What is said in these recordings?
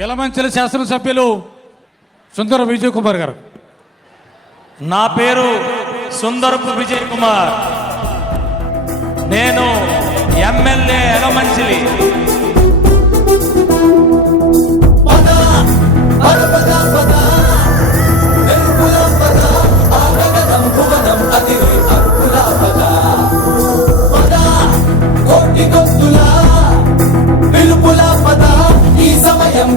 యలమంచిలి శాసనసభ్యులు సుందర విజయ్ కుమార్ గారు. నా పేరు సుందరపు విజయ్ కుమార్. నేను ఎమ్మెల్యే యలమంచిలి.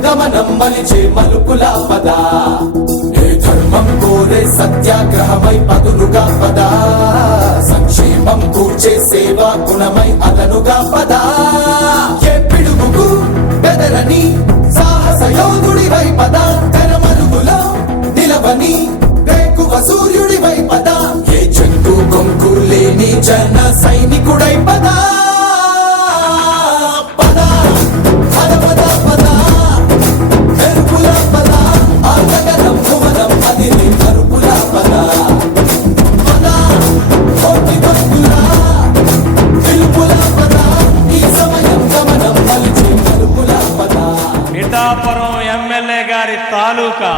గమనం మలిచే మలుపులా పద, ఏ ధర్మం కోరే సత్యాగ్రహమై పదులుగా పద, సంక్షేమం కూర్చే సేవా గుణమై అదనుగా పద, ఏ పిడుగుకు బెదరని సాహస యోధుడివై పద, తెరమరుగులో నిలవని రేకువ సూర్యుడివై పద, ఏ చెట్టు కొంకు లేని జన సైనికుడై పద. పిఠాపురం ఎమ్మెల్యే గారి తాలూకా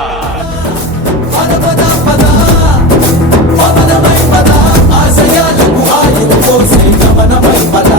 ఆశయాలకు ఆయువు పోసే గమనమై పద.